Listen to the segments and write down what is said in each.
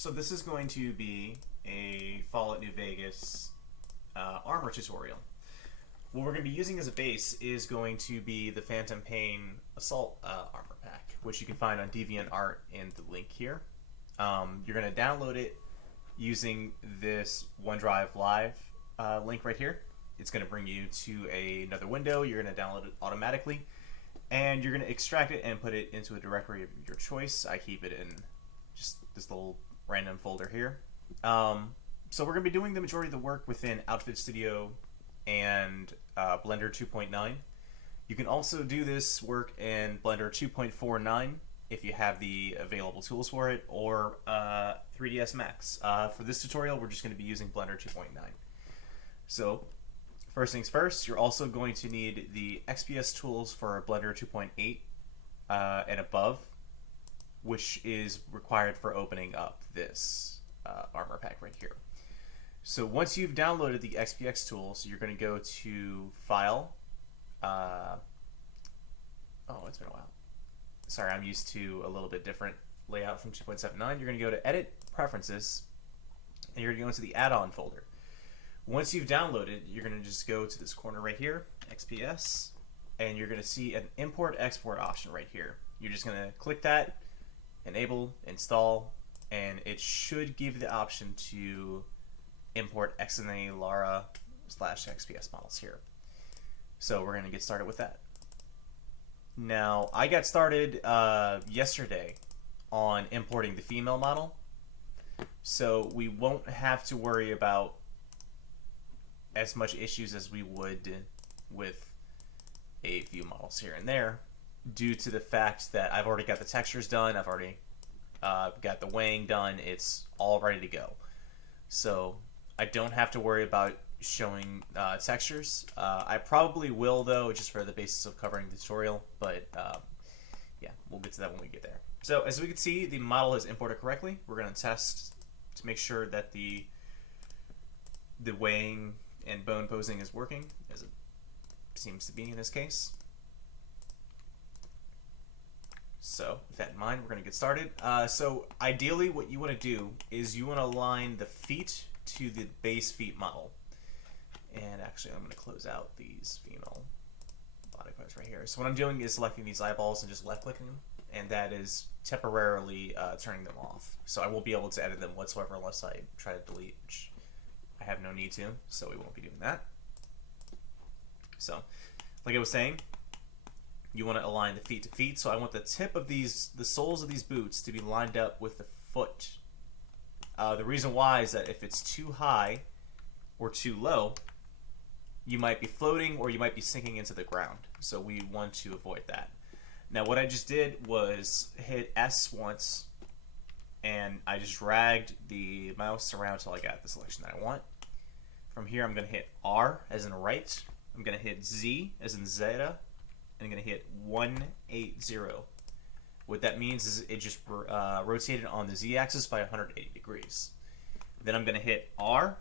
So this is going to be a Fallout New Vegas armor tutorial. What we're going to be using as a base is going to be the Phantom Pain Assault armor pack, which you can find on DeviantArt in the link here. You're going to download it using this OneDrive Live link right here. It's going to bring you to another window. You're going to download it automatically, and you're going to extract it and put it into a directory of your choice. I keep it in just this little random folder here. So we're going to be doing the majority of the work within Outfit Studio and Blender 2.9. You can also do this work in Blender 2.49 if you have the available tools for it, or 3ds Max. For this tutorial, we're just going to be using Blender 2.9. So first things first, you're also going to need the XPS tools for Blender 2.8 and above, which is required for opening up this armor pack right here. So once you've downloaded the XPS tools, you're going to go to File. Oh, it's been a while. Sorry, I'm used to a little bit different layout from 2.79. You're going to go to Edit, Preferences, and you're going to go into the Add-on folder. Once you've downloaded, you're going to just go to this corner right here, XPS, and you're going to see an Import-Export option right here. You're just going to click that, Enable, Install, and it should give you the option to import XNA Lara /XPS models here. So we're going to get started with that. Now, I got started yesterday on importing the female model, so we won't have to worry about as much issues as we would with a few models here and there, due to the fact that I've already got the textures done, I've already got the weighing done, it's all ready to go. So I don't have to worry about showing textures. I probably will, though, just for the basis of covering the tutorial, but yeah, we'll get to that when we get there. So as we can see, the model is imported correctly. We're going to test to make sure that the weighing and bone posing is working, as it seems to be in this case. So with that in mind, we're going to get started. So ideally, what you want to do is you want to align the feet to the base feet model. And actually, I'm going to close out these female body parts right here. So what I'm doing is selecting these eyeballs and just left-clicking them, and that is temporarily turning them off. So I won't be able to edit them whatsoever unless I try to delete, which I have no need to, so we won't be doing that. So, like I was saying, you want to align the feet to feet. So I want the tip of the soles of these boots to be lined up with the foot. The reason why is that if it's too high or too low, you might be floating or you might be sinking into the ground. So we want to avoid that. Now what I just did was hit S once, and I just dragged the mouse around until I got the selection that I want. From here I'm going to hit R as in right. I'm going to hit Z as in zeta. And I'm going to hit 180. What that means is it just rotated on the Z-axis by 180 degrees. Then I'm going to hit R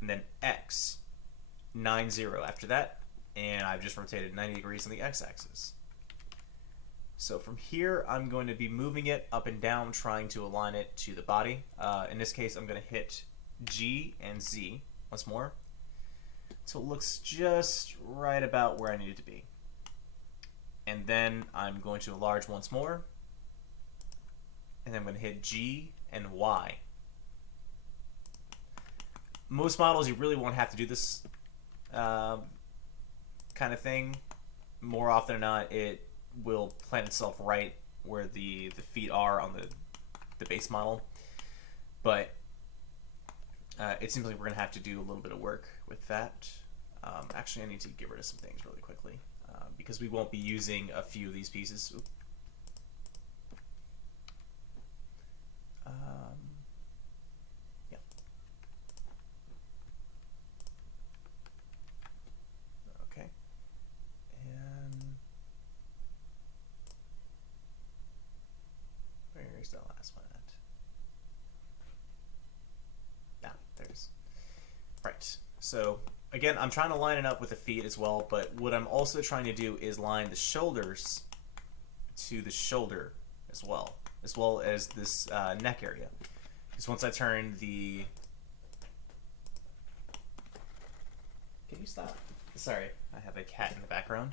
and then X 90 after that, and I've just rotated 90 degrees on the X-axis. So from here, I'm going to be moving it up and down, trying to align it to the body. In this case, I'm going to hit G and Z once more, so it looks just right about where I need it to be. And then I'm going to enlarge once more, and then I'm going to hit G and Y. Most models, you really won't have to do this kind of thing. More often than not, it will plant itself right where the feet are on the base model. But it seems like we're going to have to do a little bit of work with that. Actually, I need to get rid of some things really quickly, because we won't be using a few of these pieces. Yeah. Okay. And where's the last one at? Yeah, there's. Right. So again, I'm trying to line it up with the feet as well, but what I'm also trying to do is line the shoulders to the shoulder as well as this neck area. Because once I turn the... Can you stop? Sorry, I have a cat in the background.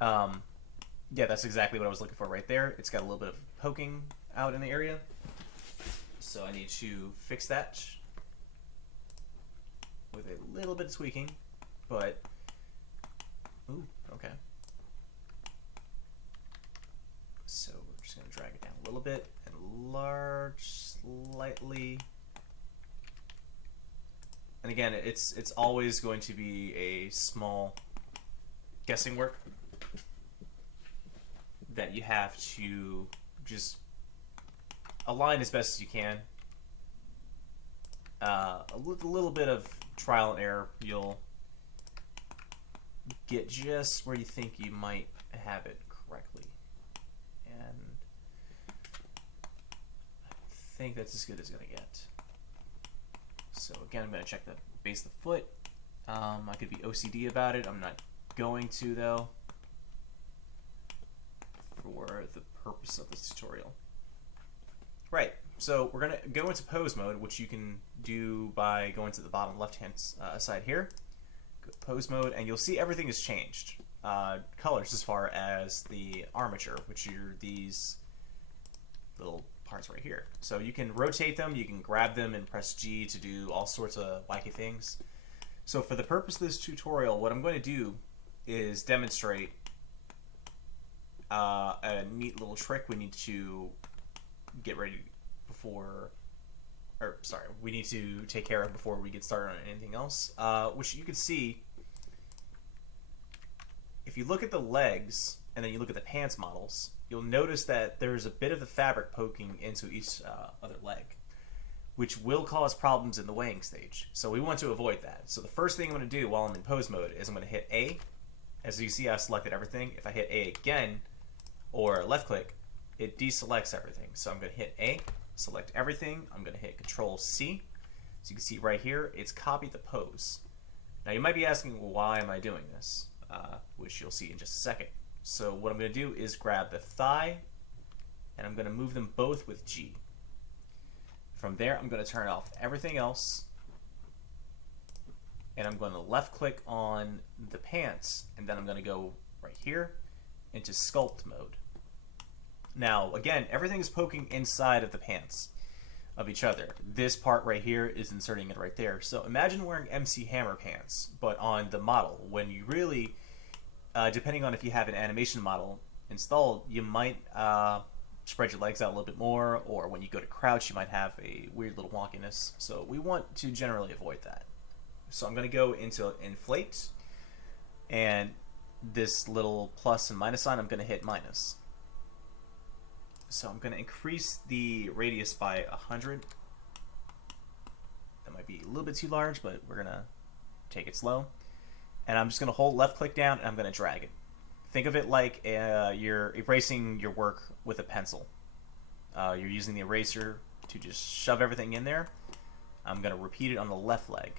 Yeah, that's exactly what I was looking for right there. It's got a little bit of poking out in the area. So I need to fix that with a little bit of tweaking, but... Ooh, okay. So we're just going to drag it down a little bit and enlarge slightly. And again, it's always going to be a small guessing work that you have to just align as best as you can. A little bit of trial and error, you'll get just where you think you might have it correctly. And I think that's as good as it's going to get. So again, I'm going to check the base of the foot. I could be OCD about it. I'm not going to, though, for the purpose of this tutorial. Right, so we're going to go into pose mode, which you can do by going to the bottom left-hand side here. Go to pose mode, and you'll see everything has changed. Colors as far as the armature, which are these little parts right here. So you can rotate them, you can grab them and press G to do all sorts of wacky things. So for the purpose of this tutorial, what I'm going to do is demonstrate a neat little trick we need to get ready before, or sorry, we need to take care of before we get started on anything else, which you can see if you look at the legs and then you look at the pants models, you'll notice that there's a bit of the fabric poking into each other leg, which will cause problems in the weighing stage. So we want to avoid that. So the first thing I'm going to do while I'm in pose mode is I'm going to hit A. As you see, I've selected everything. If I hit A again, or left click, it deselects everything. So I'm going to hit A, select everything. I'm going to hit Control C. So you can see right here, it's copied the pose. Now you might be asking, well, why am I doing this? Which you'll see in just a second. So what I'm going to do is grab the thigh, and I'm going to move them both with G. From there, I'm going to turn off everything else, and I'm going to left click on the pants, and then I'm going to go right here into sculpt mode. Now, again, everything is poking inside of the pants of each other. This part right here is inserting it right there. So imagine wearing MC Hammer pants, but on the model. When you really, depending on if you have an animation model installed, you might spread your legs out a little bit more, or when you go to crouch, you might have a weird little wonkiness. So we want to generally avoid that. So I'm going to go into inflate, and this little plus and minus sign, I'm going to hit minus. So I'm going to increase the radius by 100. That might be a little bit too large, but we're going to take it slow. And I'm just going to hold left click down, and I'm going to drag it. Think of it like you're erasing your work with a pencil. You're using the eraser to just shove everything in there. I'm going to repeat it on the left leg.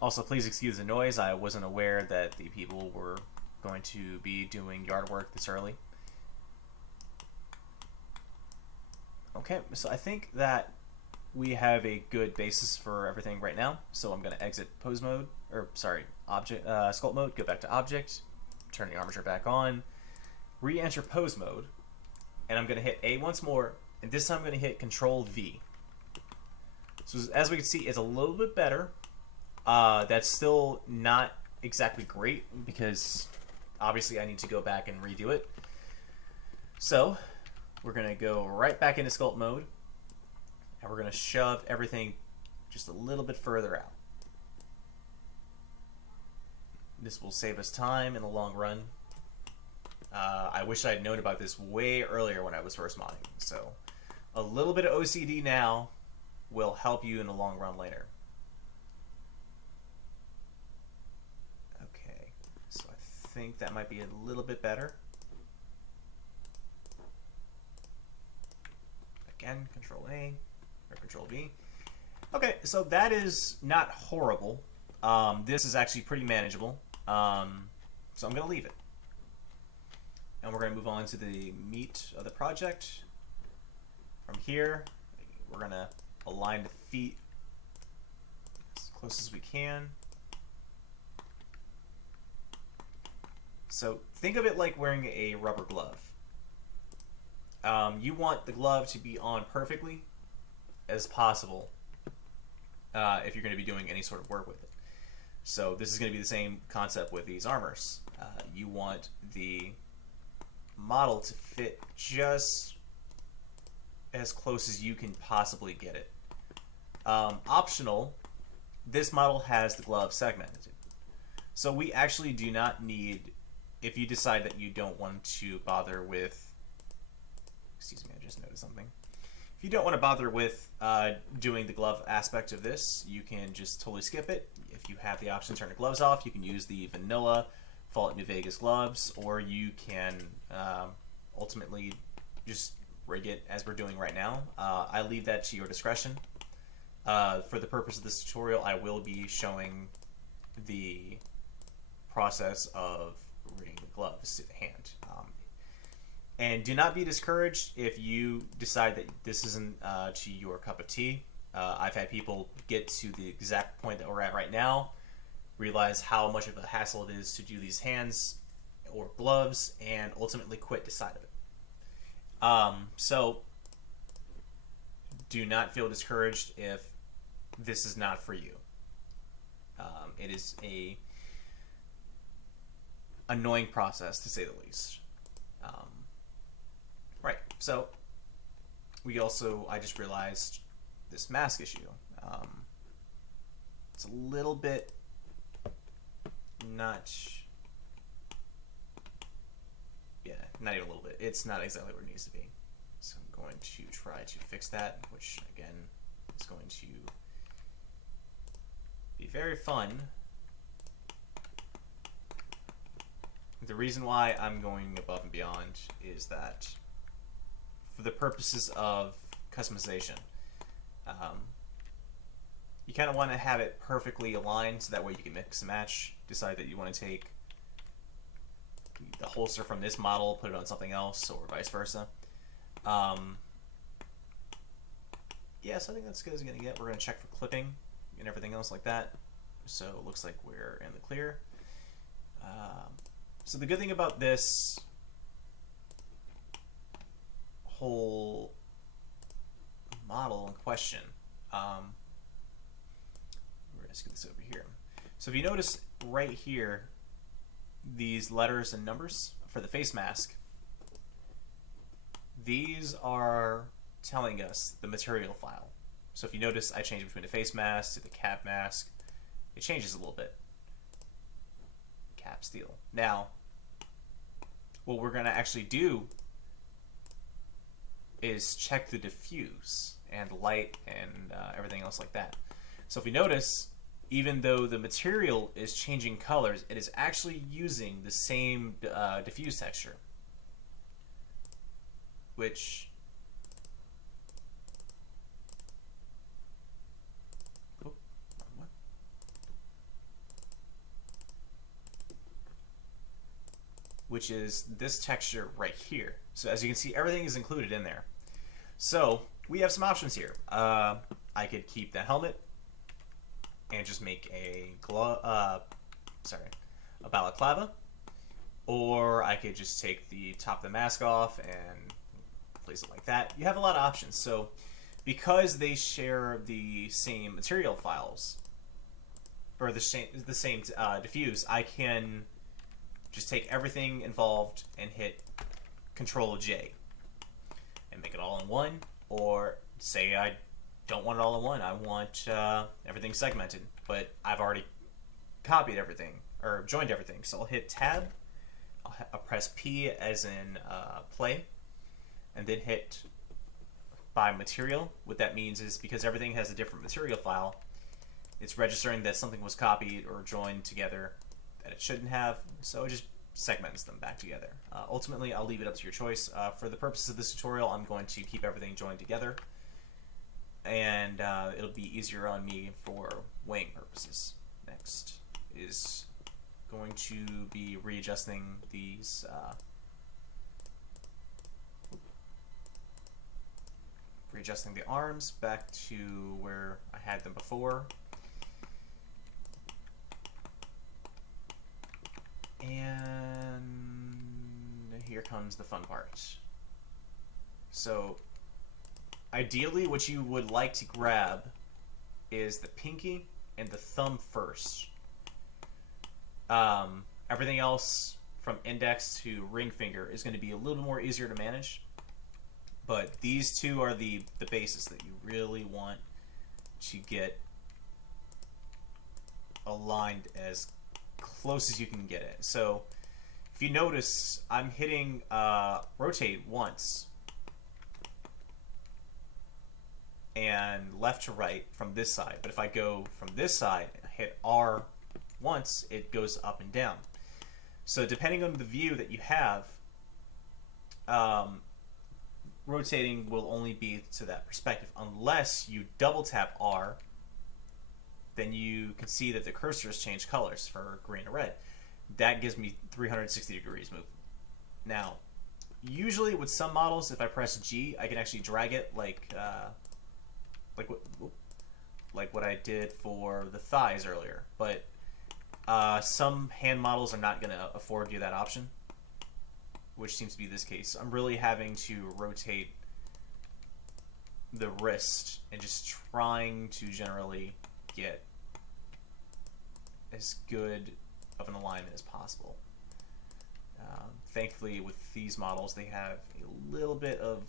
Also, please excuse the noise. I wasn't aware that the people were going to be doing yard work this early. Okay, so I think that we have a good basis for everything right now. So I'm going to exit pose mode, or sorry, object sculpt mode, go back to object, turn the armature back on, re-enter pose mode, and I'm going to hit A once more, and this time I'm going to hit Control V. So as we can see, it's a little bit better. That's still not exactly great because obviously I need to go back and redo it. So we're going to go right back into sculpt mode, and we're going to shove everything just a little bit further out. This will save us time in the long run. I wish I had known about this way earlier when I was first modding. So a little bit of OCD now will help you in the long run later. Okay, so I think that might be a little bit better. Again, Control A or Control V. Okay, so that is not horrible. This is actually pretty manageable. So I'm going to leave it. And we're going to move on to the meat of the project. From here, we're going to align the feet as close as we can. So think of it like wearing a rubber glove. You want the glove to be on perfectly as possible if you're going to be doing any sort of work with it. So this is going to be the same concept with these armors. You want the model to fit just as close as you can possibly get it. Optional, this model has the glove segmented. So we actually do not need, if you decide that you don't want to bother with, excuse me, I just noticed something. If you don't want to bother with doing the glove aspect of this, you can just totally skip it. If you have the option to turn the gloves off, you can use the vanilla Fallout New Vegas gloves, or you can ultimately just rig it as we're doing right now. I leave that to your discretion. For the purpose of this tutorial, I will be showing the process of rigging the gloves to the hand. And do not be discouraged if you decide that this isn't to your cup of tea. I've had people get to the exact point that we're at right now, realize how much of a hassle it is to do these hands or gloves, and ultimately quit the side of it. So do not feel discouraged if this is not for you. It is a annoying process, to say the least. Right, so we also, I just realized this mask issue. It's a little bit not even a little bit. It's not exactly where it needs to be. So I'm going to try to fix that, which again is going to be very fun. The reason why I'm going above and beyond is that for the purposes of customization, you kind of want to have it perfectly aligned so that way you can mix and match. Decide that you want to take the holster from this model, put it on something else, or vice versa. Yeah, so I think that's as good as it's going to get. We're going to check for clipping and everything else like that. So it looks like we're in the clear. So the good thing about this whole model in question, we're going to get this over here. So if you notice right here, these letters and numbers for the face mask, these are telling us the material file. So if you notice, I changed between the face mask to the cap mask. It changes a little bit. Cap steel. Now, what we're going to actually do is check the diffuse and light and everything else like that. So if you notice, even though the material is changing colors, it is actually using the same diffuse texture, which is this texture right here. So as you can see, everything is included in there. So we have some options here. I could keep the helmet and just make a balaclava, or I could just take the top of the mask off and place it like that. You have a lot of options. So because they share the same material files, or the same diffuse, I can just take everything involved and hit Control J and make it all in one, or say I don't want it all in one. I want everything segmented, but I've already copied everything or joined everything. So I'll hit Tab, I'll press P as in play, and then hit by material. What that means is because everything has a different material file, it's registering that something was copied or joined together that it shouldn't have, so it just segments them back together. Ultimately, I'll leave it up to your choice. For the purposes of this tutorial, I'm going to keep everything joined together, and it'll be easier on me for weighing purposes. Next is going to be readjusting these readjusting the arms back to where I had them before. And here comes the fun part. So ideally what you would like to grab is the pinky and the thumb first. Everything else from index to ring finger is going to be a little more easier to manage. But these two are the bases that you really want to get aligned as close as you can get it. So if you notice, I'm hitting rotate once and left to right from this side. But if I go from this side and hit R once, it goes up and down. So depending on the view that you have, rotating will only be to that perspective. Unless you double tap R, then you can see that the cursor has changed colors for green to red. That gives me 360 degrees movement. Now, usually with some models, if I press G, I can actually drag it like what I did for the thighs earlier. But some hand models are not going to afford you that option, which seems to be this case. I'm really having to rotate the wrist and just trying to generally get as good of an alignment as possible. Thankfully, with these models, they have a little bit of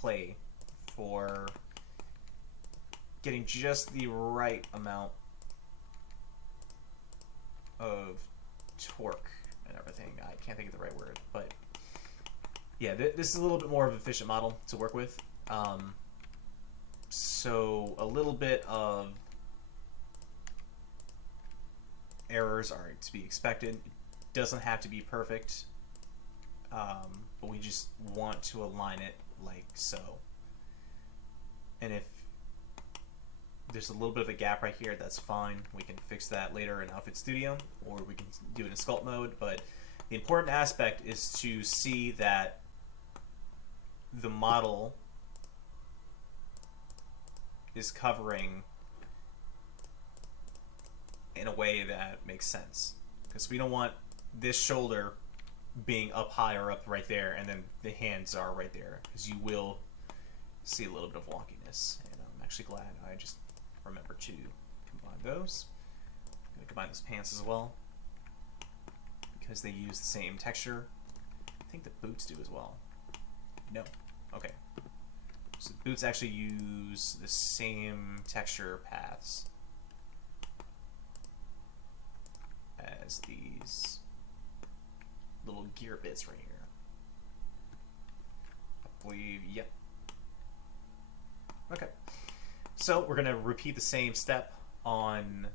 play for getting just the right amount of torque and everything. I can't think of the right word, but yeah, this is a little bit more of an efficient model to work with. So a little bit of errors are to be expected. It doesn't have to be perfect, but we just want to align it like so. And if there's a little bit of a gap right here, that's fine. We can fix that later in Outfit Studio, or we can do it in sculpt mode. But the important aspect is to see that the model is covering in a way that makes sense, because we don't want this shoulder being up high or up right there and then the hands are right there, because you will see a little bit of wonkiness. And I'm actually glad I just remembered to combine those. I'm going to combine those pants as well, because they use the same texture. I think the boots do as well. No. Okay. So the boots actually use the same texture paths as these little gear bits right here. I believe, yep. Okay. So we're going to repeat the same step on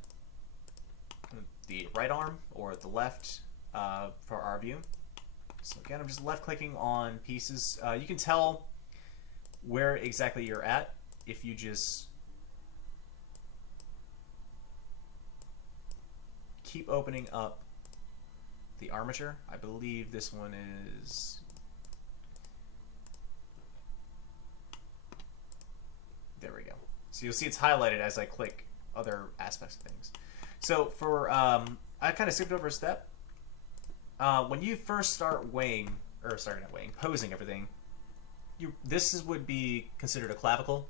the right arm or the left for our view. So again, I'm just left clicking on pieces. You can tell where exactly you're at if you just keep opening up the armature. I believe this one is, there we go. So you'll see it's highlighted as I click other aspects of things. So for I kind of skipped over a step. When you first start weighing, or sorry, not weighing, posing everything, this would be considered a clavicle.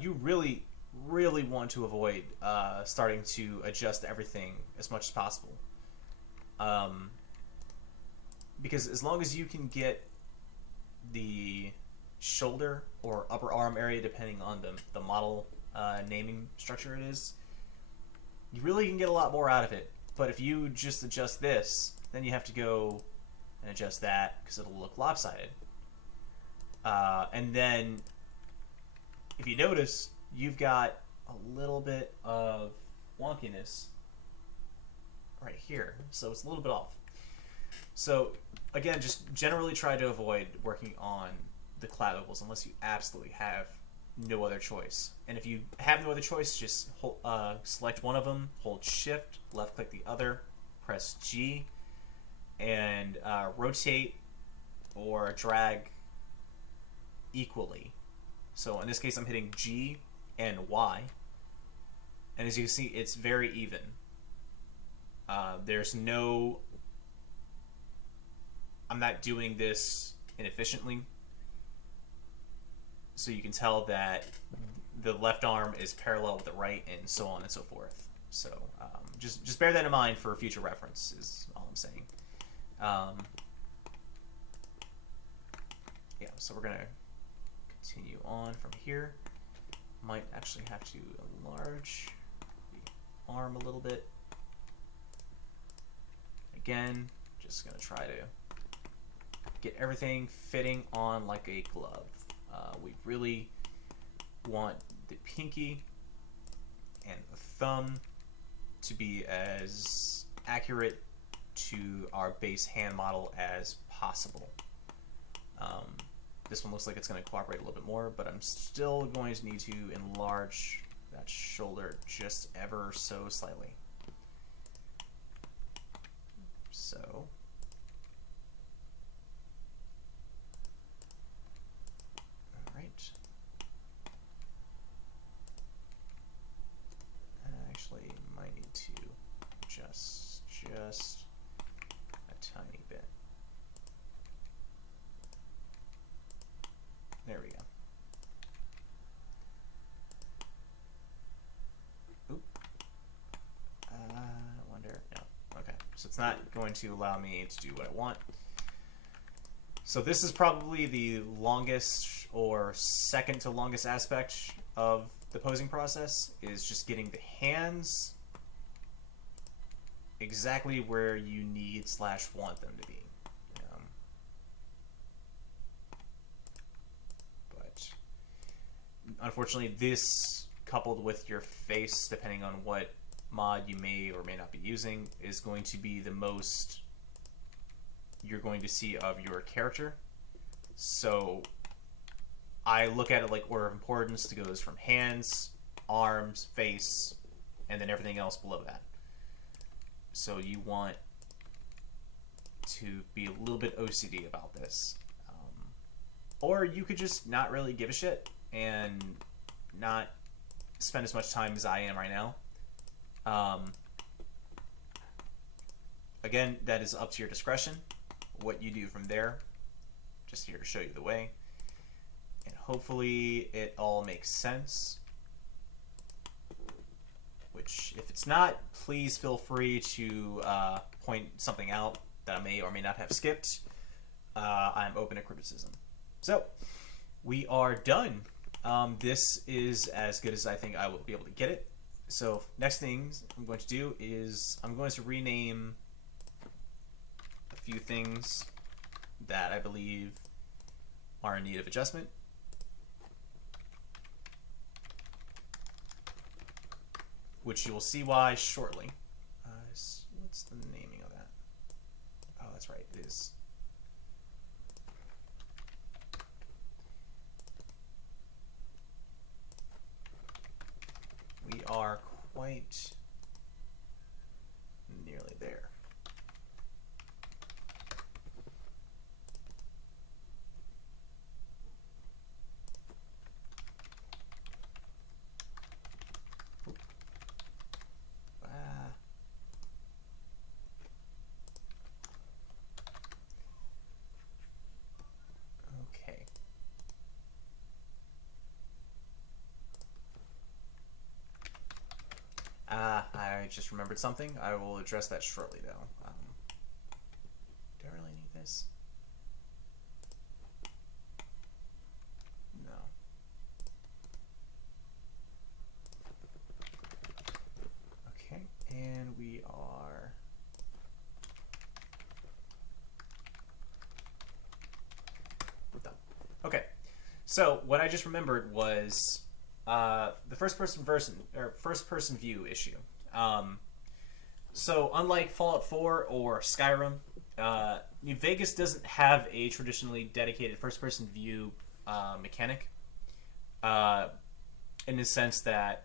You really want to avoid starting to adjust everything as much as possible. Because as long as you can get the shoulder or upper arm area, depending on the model naming structure it is, you really can get a lot more out of it. But if you just adjust this, then you have to go and adjust that because it'll look lopsided. And then if you notice, you've got a little bit of wonkiness right here, so it's a little bit off. So again, just generally try to avoid working on the clavicles unless you absolutely have no other choice. And if you have no other choice, just select one of them, hold shift, left click the other, press G, and rotate or drag equally. So in this case, I'm hitting G and Y. And as you can see, it's very even. There's no... I'm not doing this inefficiently. So you can tell that the left arm is parallel with the right, and so on and so forth. So just bear that in mind for future reference is all I'm saying. Yeah, so we're going to continue on from here. Might actually have to enlarge the arm a little bit. Again, just going to try to get everything fitting on like a glove. We really want the pinky and the thumb to be as accurate to our base hand model as possible. This one looks like it's going to cooperate a little bit more, but I'm still going to need to enlarge that shoulder just ever so slightly. So all right. Actually, might need to adjust just a tiny bit. There we go. Oop. I wonder. No. Okay. So it's not going to allow me to do what I want. So this is probably the longest or second to longest aspect of the posing process, is just getting the hands exactly where you need / want them to be. But unfortunately, this coupled with your face, depending on what mod you may or may not be using, is going to be the most you're going to see of your character. So I look at it like order of importance. It goes from hands, arms, face, and then everything else below that. So you want to be a little bit OCD about this. Or you could just not really give a shit and not spend as much time as I am right now. Again, that is up to your discretion. What you do from there, just here to show you the way. And hopefully it all makes sense. Which, if it's not, please feel free to point something out that I may or may not have skipped. I'm open to criticism. So, we are done. This is as good as I think I will be able to get it. So, next things I'm going to do is I'm going to rename a few things that I believe are in need of adjustment. Which you will see why shortly. What's the naming of that? Oh, that's right. It is. We are quite nearly there. Okay. I just remembered something. I will address that shortly, though. Do I really need this? No. Okay, and we are... We're done. Okay, so what I just remembered was the first-person view issue. So unlike Fallout 4 or Skyrim, New Vegas doesn't have a traditionally dedicated first-person view mechanic. In the sense that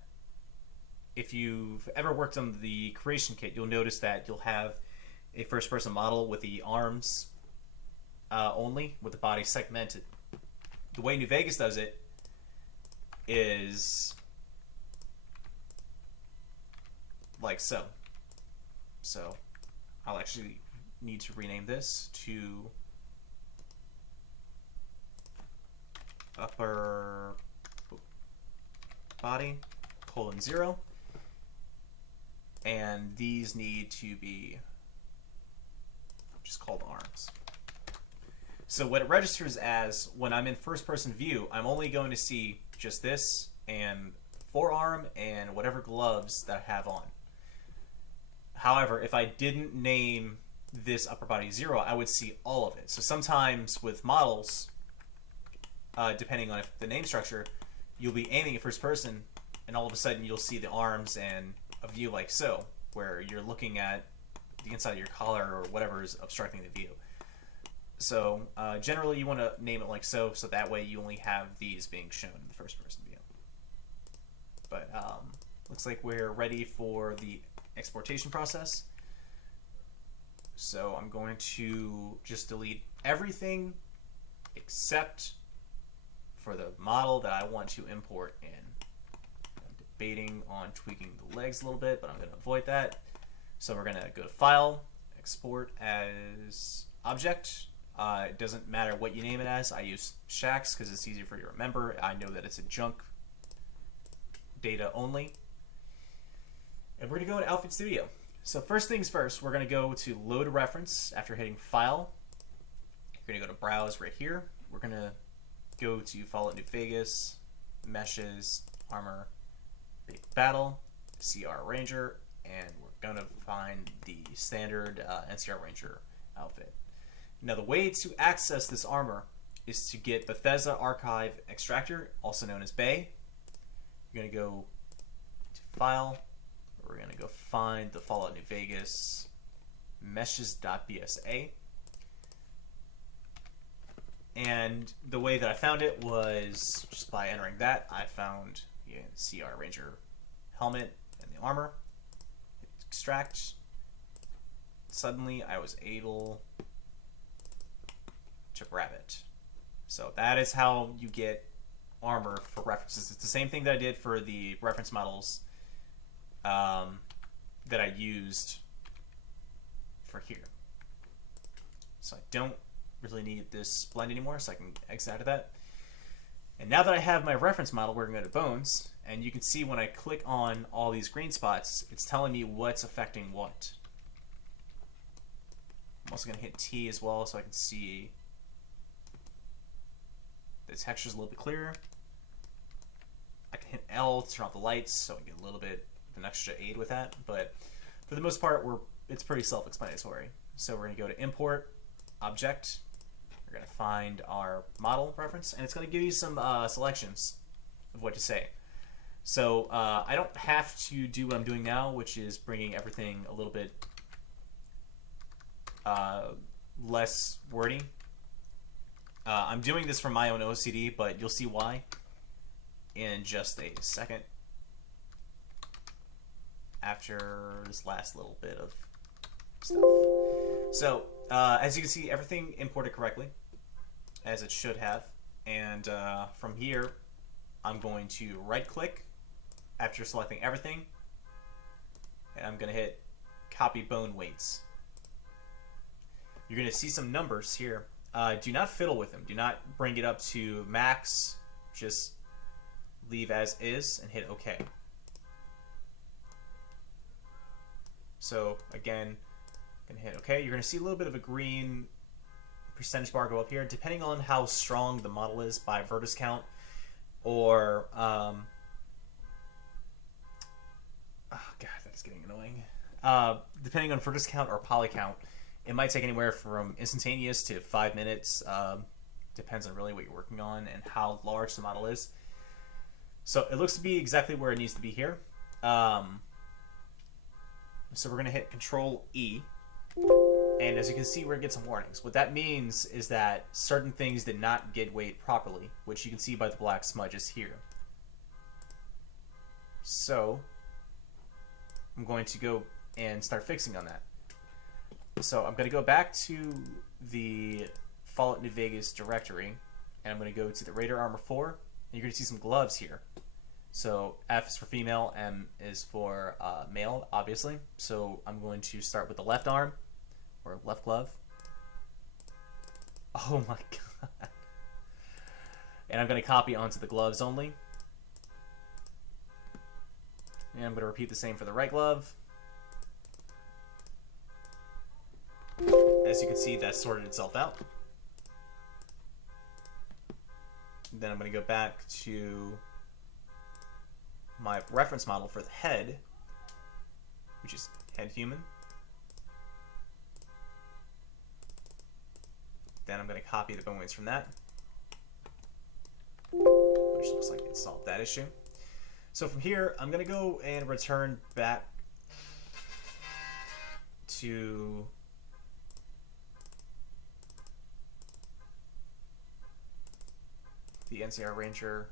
if you've ever worked on the creation kit, you'll notice that you'll have a first-person model with the arms only with the body segmented. The way New Vegas does it is like so. So I'll actually need to rename this to upper body :0, and these need to be just called arms. So what it registers as when I'm in first person view, I'm only going to see just this and forearm and whatever gloves that I have on. However, if I didn't name this upper body 0, I would see all of it. So sometimes with models, depending on the name structure, you'll be aiming at first person and all of a sudden you'll see the arms and a view like so, where you're looking at the inside of your collar or whatever is obstructing the view. So generally you want to name it like so, so that way you only have these being shown in the first person view. But looks like we're ready for the exportation process. So I'm going to just delete everything except for the model that I want to import in. I'm debating on tweaking the legs a little bit, but I'm going to avoid that. So we're going to go to File, Export as Object. It doesn't matter what you name it as. I use Shax because it's easier for you to remember. I know that it's a junk data only. And we're going to go into Outfit Studio. So first things first, we're going to go to Load a Reference after hitting File. You're going to go to Browse right here. We're going to go to Fallout New Vegas, Meshes, Armor, Big Battle, CR Ranger, and we're going to find the standard NCR Ranger outfit. Now the way to access this armor is to get Bethesda Archive Extractor, also known as BAE. You're going to go to File. We're going to go find the Fallout New Vegas meshes.bsa. And the way that I found it was just by entering that. I found the CR Ranger helmet and the armor. Hit extract. Suddenly I was able to grab it. So that is how you get armor for references. It's the same thing that I did for the reference models that I used for here. So I don't really need this blend anymore, so I can exit out of that. And now that I have my reference model, we're going to go to Bones, and you can see when I click on all these green spots, it's telling me what's affecting what. I'm also going to hit T as well so I can see the texture's a little bit clearer. I can hit L to turn off the lights so I get a little bit of an extra aid with that, but for the most part, it's pretty self-explanatory. So we're going to go to Import, Object. We're going to find our model reference, and it's going to give you some selections of what to say. So I don't have to do what I'm doing now, which is bringing everything a little bit less wordy. I'm doing this from my own OCD, but you'll see why in just a second after this last little bit of stuff. So as you can see, everything imported correctly, as it should have. And from here, I'm going to right-click after selecting everything, and I'm going to hit Copy Bone Weights. You're going to see some numbers here. Do not fiddle with them. Do not bring it up to max. Just leave as is and hit OK. So again, I'm going to hit OK. You're going to see a little bit of a green percentage bar go up here, depending on how strong the model is by vertex count, or oh god, that is getting annoying. Depending on vertex count or poly count, it might take anywhere from instantaneous to 5 minutes. Depends on really what you're working on and how large the model is. So it looks to be exactly where it needs to be here. So we're going to hit Control E. And as you can see, we're going to get some warnings. What that means is that certain things did not get weighed properly, which you can see by the black smudges here. So I'm going to go and start fixing on that. So I'm going to go back to the Fallout New Vegas directory, and I'm going to go to the Raider Armor 4, and you're going to see some gloves here. So F is for female, M is for male, obviously. So I'm going to start with the left arm, or left glove. Oh my god. And I'm going to copy onto the gloves only. And I'm going to repeat the same for the right glove. As you can see, that sorted itself out. Then I'm going to go back to my reference model for the head, which is head human. Then I'm going to copy the bone weights from that, which looks like it solved that issue. So from here, I'm going to go and return back to the NCR Ranger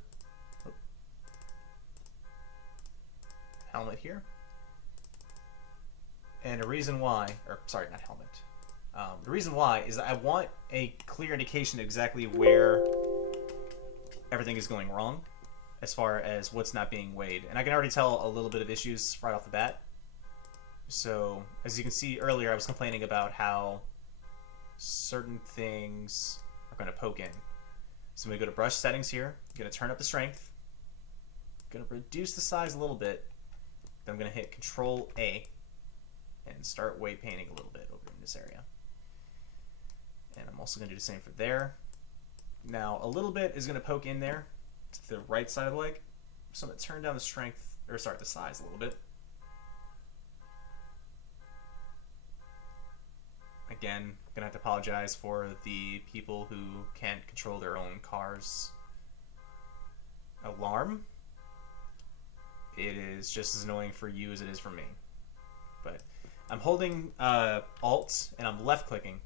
helmet here. And the reason why, or sorry, not helmet. The reason why is that I want a clear indication of exactly where everything is going wrong as far as what's not being weighed. And I can already tell a little bit of issues right off the bat. So, as you can see earlier, I was complaining about how certain things are going to poke in. So I'm going to go to brush settings here. I'm going to turn up the strength. I'm going to reduce the size a little bit. Then I'm going to hit Control A and start weight painting a little bit over in this area. And I'm also going to do the same for there. Now, a little bit is going to poke in there to the right side of the leg. So I'm going to turn down the strength, or sorry, the size a little bit. Again, I'm going to have to apologize for the people who can't control their own car's alarm. It is just as annoying for you as it is for me. But I'm holding Alt and I'm left clicking.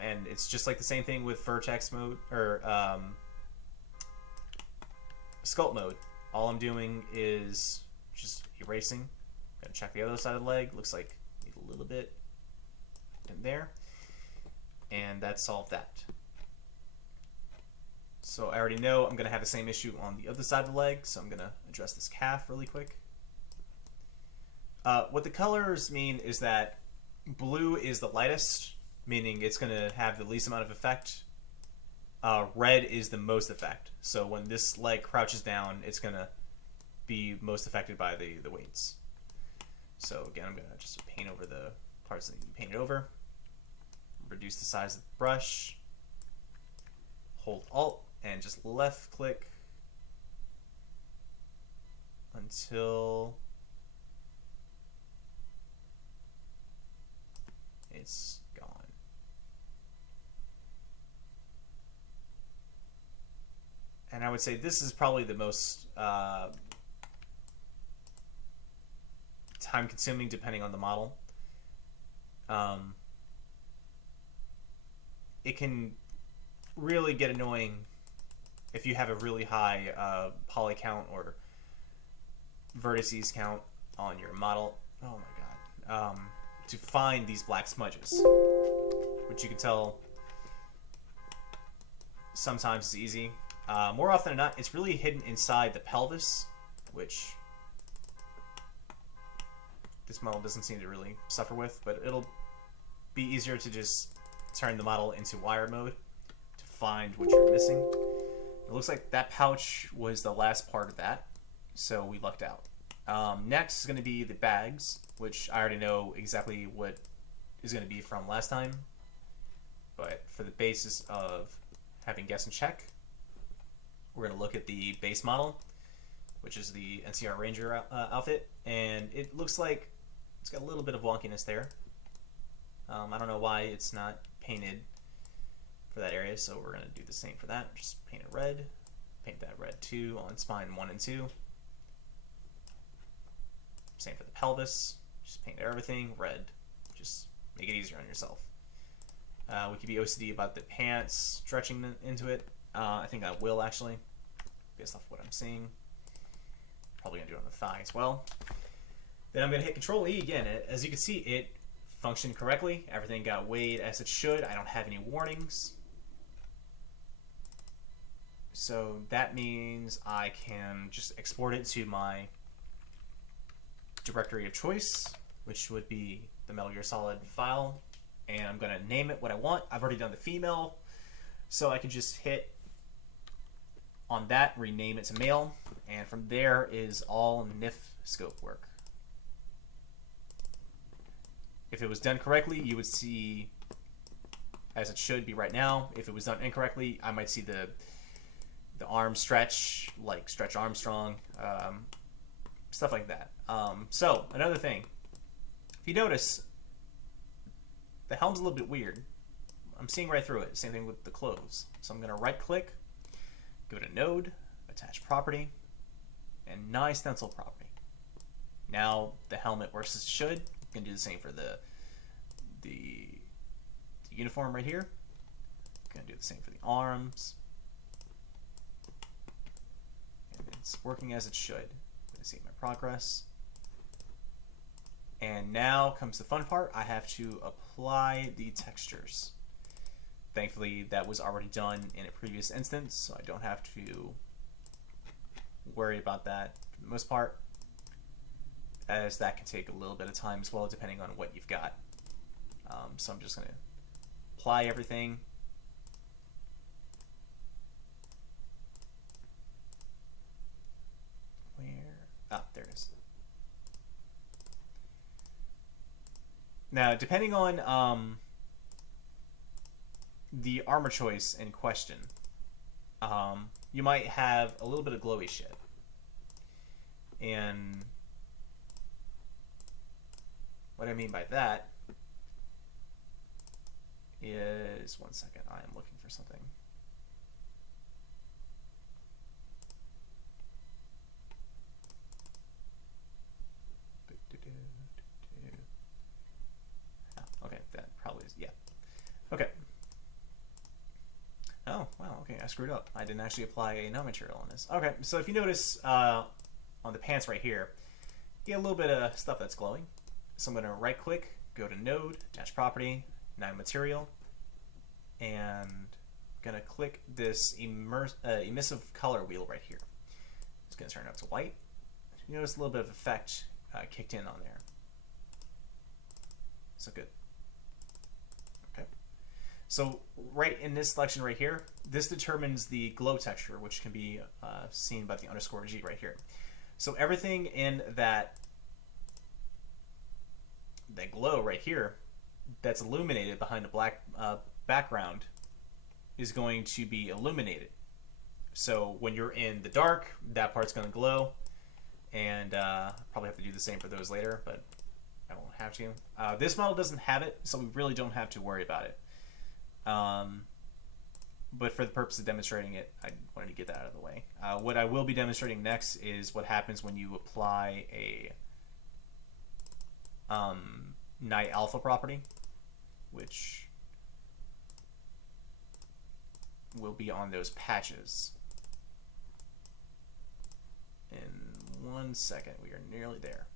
And it's just like the same thing with vertex mode, or sculpt mode. All I'm doing is just erasing. I'm going to check the other side of the leg. Looks like I need a little bit in there, and that solved that. So I already know I'm going to have the same issue on the other side of the leg, so I'm going to address this calf really quick. What the colors mean is that blue is the lightest, meaning it's going to have the least amount of effect. Red is the most effect. So when this leg crouches down, it's going to be most affected by the weights. So again, I'm going to just paint over the parts that you painted over. Reduce the size of the brush. Hold Alt and just left click until it's gone. And I would say this is probably the most time consuming depending on the model. It can really get annoying if you have a really high poly count or vertices count on your model. Oh my god. To find these black smudges, which you can tell sometimes is easy. More often than not, it's really hidden inside the pelvis, which this model doesn't seem to really suffer with, but it'll be easier to just turn the model into wired mode to find what you're missing. It looks like that pouch was the last part of that, so we lucked out. Next is going to be the bags, which I already know exactly what is going to be from last time, but for the basis of having guess and check, we're going to look at the base model, which is the NCR Ranger outfit, and it looks like it's got a little bit of wonkiness there. I don't know why it's not painted for that area, so we're going to do the same for that. Just paint it red, paint that red too on spine 1 and 2. Same for the pelvis, just paint everything red. Just make it easier on yourself. We could be OCD about the pants stretching into it. I think I will actually, based off what I'm seeing. Probably going to do it on the thigh as well. Then I'm going to hit Control E again. As you can see, it functioned correctly. Everything got weighed as it should. I don't have any warnings. So that means I can just export it to my directory of choice, which would be the Metal Gear Solid file. And I'm going to name it what I want. I've already done the female, so I can just hit on that, rename it to male, and from there is all NIF scope work. If it was done correctly, you would see as it should be right now. If it was done incorrectly, I might see the arm stretch, like Stretch Armstrong, stuff like that. So, another thing. If you notice, the helm's a little bit weird. I'm seeing right through it. Same thing with the clothes. So I'm going to right-click, go to Node, Attach Property, and Nye Stencil Property. Now the helmet works as it should. You can do the same for the uniform right here. Going to do the same for the arms. And it's working as it should. I'm going to see my progress. And now comes the fun part. I have to apply the textures. Thankfully, that was already done in a previous instance, so I don't have to worry about that for the most part, as that can take a little bit of time as well, depending on what you've got. So I'm just going to apply everything. Where? Ah, there it is. Now, depending on the armor choice in question, you might have a little bit of glowy shit. And what I mean by that is, one second, I am looking for something. Okay, that probably is, yeah. Okay. Oh, wow, okay, I screwed up. I didn't actually apply a no material on this. Okay, so if you notice on the pants right here, you get a little bit of stuff that's glowing. So I'm going to right-click, go to Node, Attach Property, No Material, and I'm going to click this emissive color wheel right here. It's going to turn it up to white. You notice a little bit of effect kicked in on there. So good. Okay. So right in this selection right here, this determines the glow texture, which can be seen by the _G right here. So everything in that glow right here that's illuminated behind a black background is going to be illuminated. So when you're in the dark, that part's going to glow, and probably have to do the same for those later, but I won't have to. This model doesn't have it, so we really don't have to worry about it. But for the purpose of demonstrating it, I wanted to get that out of the way. What I will be demonstrating next is what happens when you apply a Night Alpha property, which will be on those patches. In 1 second, we are nearly there.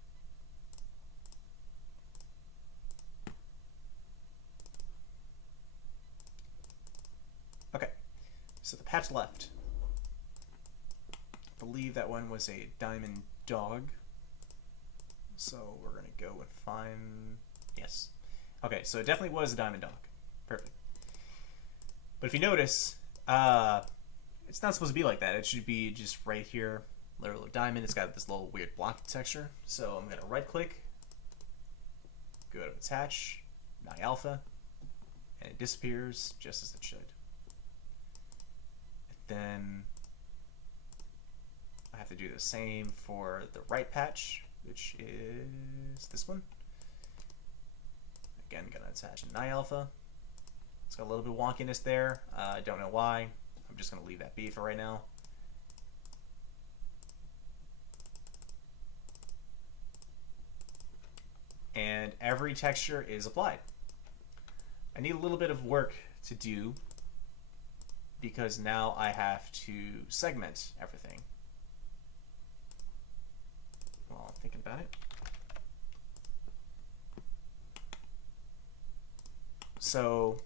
Okay, so the patch left. I believe that one was a diamond dog. So we're going to go and find... Yes. Okay, so it definitely was a diamond dog. Perfect. But if you notice, it's not supposed to be like that. It should be just right here, little diamond. It's got this little weird block texture. So I'm going to right-click, go to Attach, Night Alpha, and it disappears just as it should. Then I have to do the same for the right patch, which is this one. Again, gonna attach a Night Alpha. It's got a little bit of wonkiness there. I don't know why. I'm just gonna leave that be for right now. And every texture is applied. I need a little bit of work to do because now I have to segment everything. While I'm thinking about it. So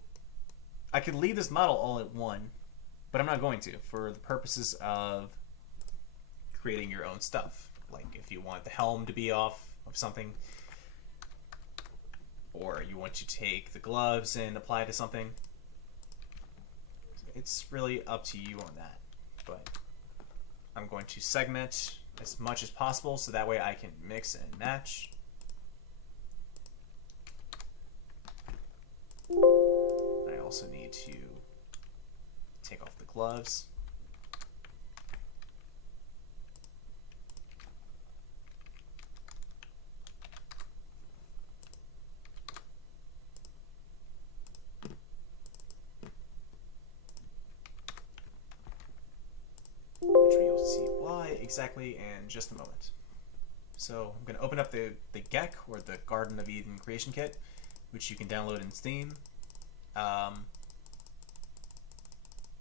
I could leave this model all at 1, but I'm not going to, for the purposes of creating your own stuff. Like if you want the helm to be off of something, or you want to take the gloves and apply to something. It's really up to you on that. But I'm going to segment as much as possible so that way I can mix and match. I also need to take off the gloves. Which you'll see why exactly in just a moment. So I'm going to open up the GEC, or the Garden of Eden Creation Kit, which you can download in Steam.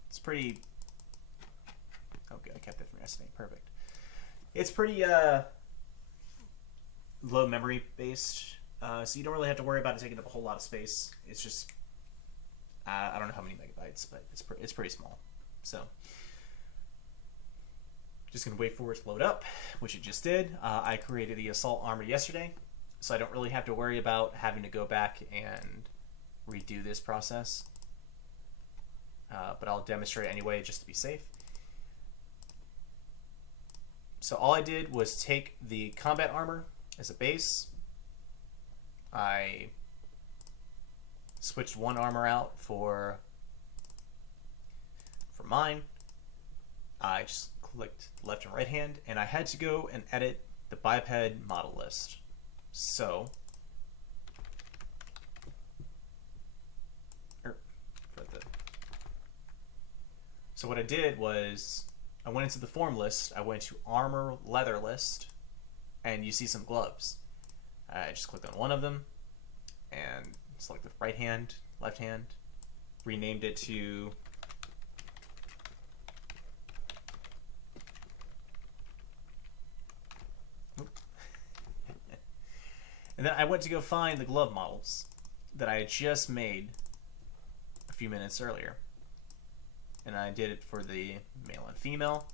It's pretty... Oh, good. I kept it from yesterday. Perfect. It's pretty low memory based, so you don't really have to worry about it taking up a whole lot of space. It's just... I don't know how many megabytes, but it's pretty small. So... just going to wait for it to load up, which it just did. I created the assault armor yesterday, so I don't really have to worry about having to go back and redo this process. But I'll demonstrate anyway just to be safe. So all I did was take the combat armor as a base. I switched one armor out for mine. I just clicked left and right hand, and I had to go and edit the biped model list. So what I did was I went into the form list, I went to armor leather list, and you see some gloves. I just clicked on one of them and selected right hand, left hand, renamed it to and then I went to go find the glove models that I had just made a few minutes earlier. And I did it for the male and female.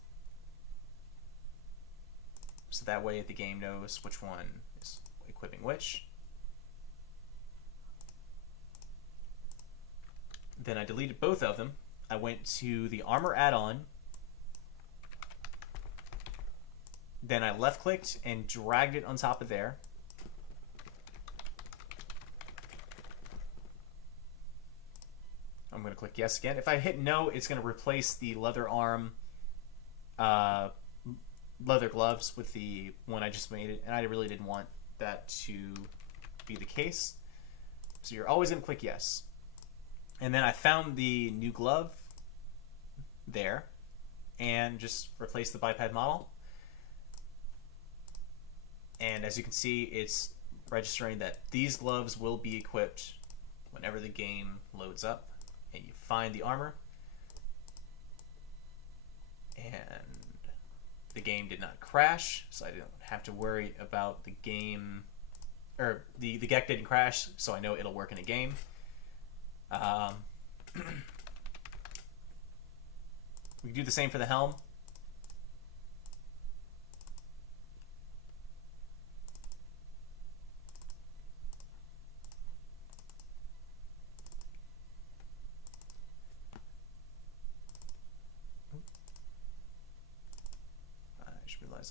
So that way the game knows which one is equipping which. Then I deleted both of them. I went to the armor add-on. Then I left-clicked and dragged it on top of there. I'm going to click yes again. If I hit no, it's going to replace the leather arm, leather gloves with the one I just made it, and I really didn't want that to be the case. So you're always going to click yes. And then I found the new glove there and just replace the biped model. And as you can see, it's registering that these gloves will be equipped whenever the game loads up. And you find the armor, and the game did not crash, so I didn't have to worry about the game, or the GEC didn't crash, so I know it'll work in a game. We can do the same for the helm.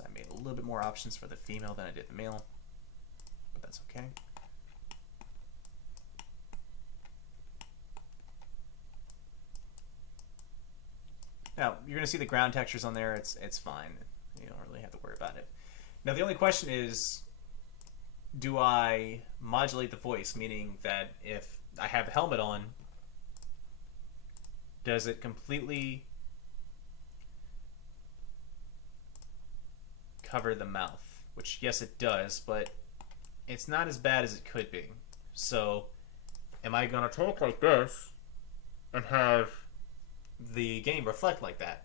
I made a little bit more options for the female than I did the male, but that's okay. Now, you're going to see the ground textures on there. It's fine. You don't really have to worry about it. Now, the only question is, do I modulate the voice? Meaning that if I have the helmet on, does it completely cover the mouth? Which, yes, it does, but it's not as bad as it could be. So, am I going to talk like this and have the game reflect like that?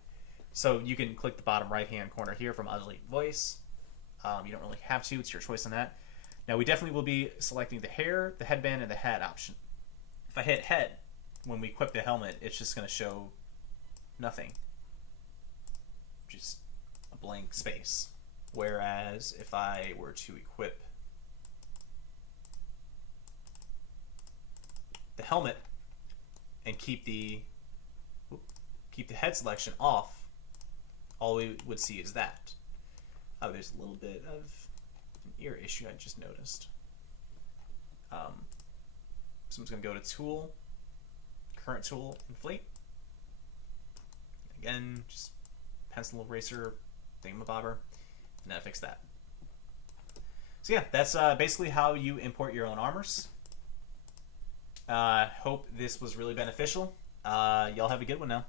So you can click the bottom right-hand corner here for modulate voice. You don't really have to. It's your choice on that. Now, we definitely will be selecting the hair, the headband, and the hat option. If if I hit head, when we equip the helmet, it's just going to show nothing. Just a blank space. Whereas if I were to equip the helmet and keep the head selection off, all we would see is that. Oh, there's a little bit of an ear issue I just noticed. So I'm just going to go to Tool, Current Tool, Inflate. Again, just pencil eraser thingamabobber, and that fixed that. So yeah, that's basically how you import your own armors. Hope this was really beneficial. Y'all have a good one now.